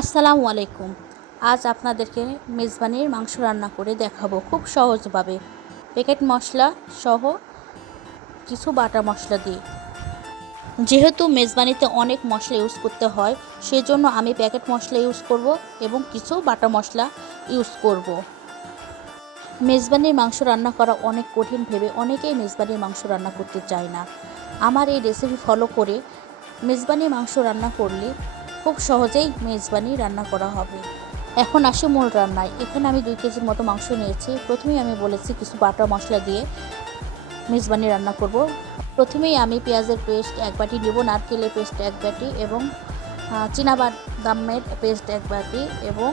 আসসালামু আলাইকুম। আজ আপনাদেরকে মেজবানির মাংস রান্না করে দেখাবো খুব সহজভাবে, প্যাকেট মশলা সহ কিছু বাটা মশলা দিয়ে। যেহেতু মেজবানিতে অনেক মশলা ইউজ করতে হয়, সেজন্য আমি প্যাকেট মশলা ইউজ করব এবং কিছু বাটা মশলা ইউজ করব। মেজবানির মাংস রান্না করা অনেক কঠিন ভেবে অনেকেই মেজবানির মাংস রান্না করতে চায় না। আমার এই রেসিপি ফলো করে মেজবানি মাংস রান্না করলে খুব সহজেই মেজবানি রান্না করা হবে। এখন আসি মূল রান্নায়। এখানে আমি 2 কেজির মতো মাংস নিয়েছি। প্রথমেই আমি বলেছি কিছু বাটা মশলা দিয়ে মেজবানি রান্না করব। প্রথমেই আমি পেঁয়াজের পেস্ট 1 বাটি নেব, নারকেলের পেস্ট 1 বাটি এবং চীনাবাদামের পেস্ট 1 বাটি এবং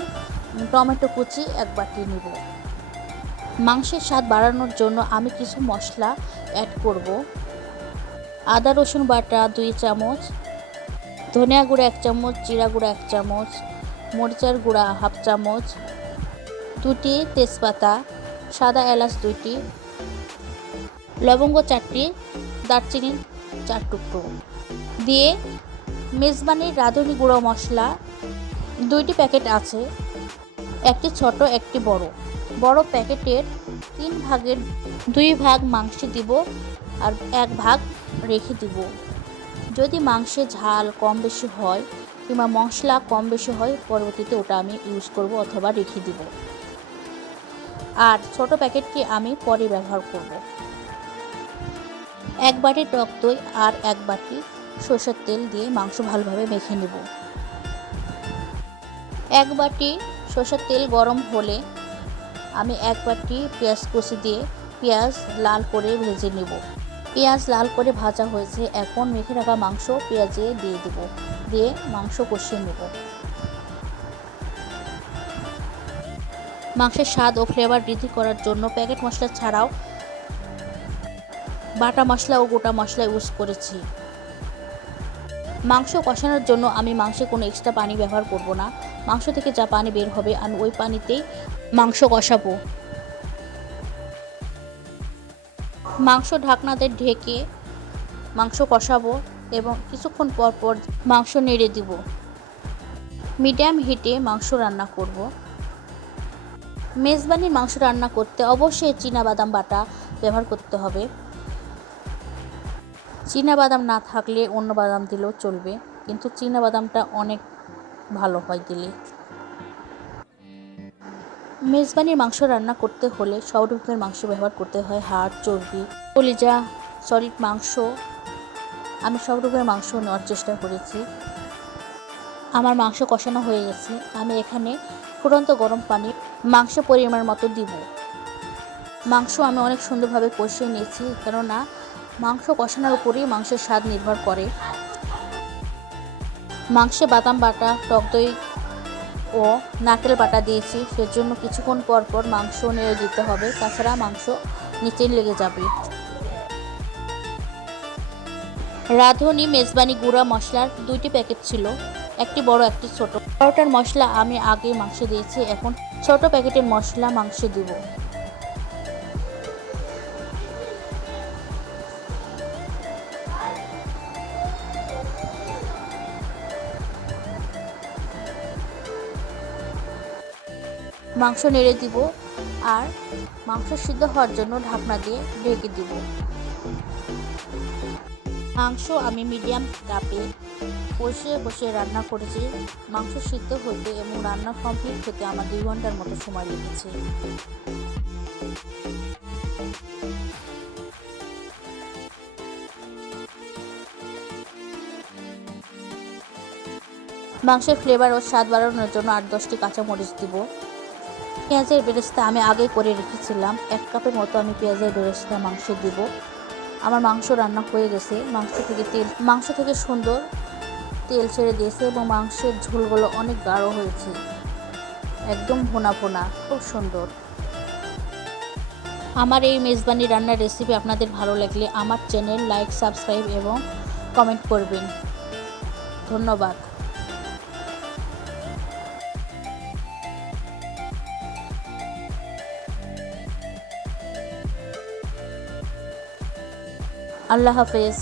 টমেটো কুচি 1 বাটি নেব। মাংসের স্বাদ বাড়ানোর জন্য আমি কিছু মশলা অ্যাড করব। আদা রসুন বাটা 2 চামচ, ধনিয়া গুঁড়া 1 চামচ, জিরা গুঁড়া 1 চামচ, মরিচের গুঁড়া 1/2 চামচ, 2টি তেজপাতা, সাদা এলাচ 2টি, লবঙ্গ 4টি, দারচিনি 4 টুকরো দিয়ে মেজবানির রাঁধুনি গুঁড়ো মশলা 2টি প্যাকেট আছে, একটি ছোট একটি বড়। বড় প্যাকেটের 3 ভাগের 2 ভাগ মাংসে দিব আর 1 ভাগ রেখে দিব। যদি মাংসে ঝাল কম বেশি হয় কিংবা মশলা কম বেশি হয়, পরবর্তীতে ওটা আমি ইউজ করব অথবা রেখে দিব। আর ছোট প্যাকেটটি আমি পরে ব্যবহার করব। 1 বাটি টক দই আর 1 বাটি সরষের তেল দিয়ে মাংস ভালোভাবে মেখে নেব। 1 বাটি সরষের তেল গরম হলে আমি 1 বাটি পেঁয়াজ কুচি দিয়ে পেঁয়াজ লাল করে ভেজে নেব। পেঁয়াজ লাল করে ভাজা হয়েছে, এখন মেখে রাখা মাংস পেঁয়াজে দিয়ে দেব, দিয়ে মাংস কষিয়ে নেব। মাংসের স্বাদ ও ফ্লেভার বৃদ্ধি করার জন্য প্যাকেট মশলা ছাড়াও বাটা মশলা ও গোটা মশলা ইউজ করেছি। মাংস কষানোর জন্য আমি মাংসে কোনো এক্সট্রা পানি ব্যবহার করব না। মাংস থেকে যা পানি বের হবে আমি ওই পানিতেই মাংস কষাবো। মাংস ঢাকনাতে ঢেকে মাংস কষাবো এবং কিছুক্ষণ পর পর মাংস নেড়ে দিব। মিডিয়াম হিটে মাংস রান্না করব। মেজবানির মাংস রান্না করতে অবশ্যই চীনাবাদাম বাটা ব্যবহার করতে হবে। চীনাবাদাম না থাকলে অন্য বাদাম দিলেও চলবে, কিন্তু চীনাবাদামটা অনেক ভালো হয় দিলে। মেজবানির মাংস রান্না করতে হলে সব রকমের মাংস ব্যবহার করতে হয়, হাড়, চর্বি, কলিজা, সলিড মাংস। আমি সব রকমের মাংস নেওয়ার চেষ্টা করেছি। আমার মাংস কষানো হয়ে গেছে। আমি এখানে ফুটন্ত গরম পানি মাংস পরিমাণ মতো দিব। মাংস আমি অনেক সুন্দরভাবে কষিয়ে নিয়েছি, কেননা মাংস কষানোর উপরেই মাংসের স্বাদ নির্ভর করে। মাংসে বাদাম বাটা, টক দই ও নারকেল বাটা দিয়েছি, সেজন্য কিছুক্ষণ পর পর মাংস নেড়ে দিতে হবে, তাছাড়া মাংস নিচে লেগে যাবে। রাঁধুনি মেজবানি গুঁড়া মশলার 2টি প্যাকেট ছিল, একটি বড় একটি ছোট। বড়টার মশলা আমি আগে মাংসে দিয়েছি, এখন ছোট প্যাকেটের মশলা মাংসে দিব। মাংস নেড়ে দিব আর মাংস সিদ্ধ হওয়ার জন্য ঢাকনা দিয়ে ঢেকে দিব। মাংস আমি মিডিয়াম তাপে বসে বসে রান্না করেছি। মাংস সিদ্ধ হতে এবং রান্না কমপ্লিট হতে আমার 2 ঘন্টার মতো সময় লেগেছে। মাংসের ফ্লেভার ও স্বাদ বাড়ানোর জন্য 8-10টি কাঁচামরিচ দিব। পেঁয়াজের বেরেস্তা আমি আগে করে রেখেছিলাম, 1 কাপের মতো আমি পেঁয়াজের বেরেস্তা মাংসে দিব। আমার মাংস রান্না হয়ে গেছে। মাংস থেকে সুন্দর তেল ছেড়ে দিয়েছে এবং মাংসের ঝোলগুলো অনেক গাঢ় হয়েছে, একদম ভোনা ভোনা, খুব সুন্দর। আমার এই মেজবানি রান্নার রেসিপি আপনাদের ভালো লাগলে আমার চ্যানেল লাইক, সাবস্ক্রাইব এবং কমেন্ট করবেন। ধন্যবাদ। আল্লাহ হাফেজ।